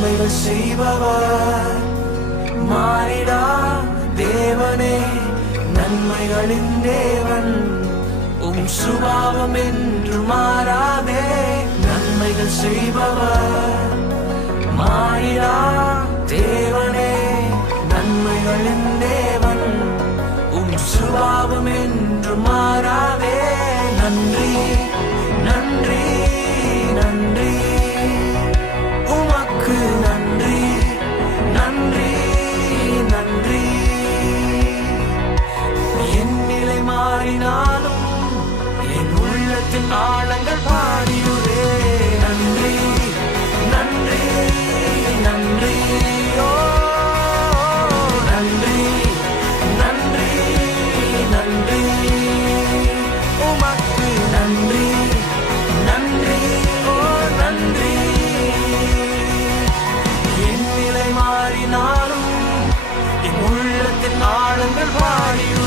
நன்மைகள் செய்பவர். மாறிடா தேவனே நன்மைகளின் தேவன். உம் சுபாவம் என்று மாறாதே நன்மைகள் செய்பவர். மாறிடா தேவனே நன்மைகளின் தேவன். உம் சுபாவம் என்று மாறாதே நன்றி நன்றி. பாடினாலும் என் உள்ளத்தின் ஆழங்கள் பாடியுரே நன்றி நன்றி நன்றி ஓ நன்றி நன்றி நன்றி. உமக்கு நன்றி நன்றி ஓ நன்றி. என் நிலை மாறினாலும் என் உள்ளத்தின் ஆழங்கள் பாடியும்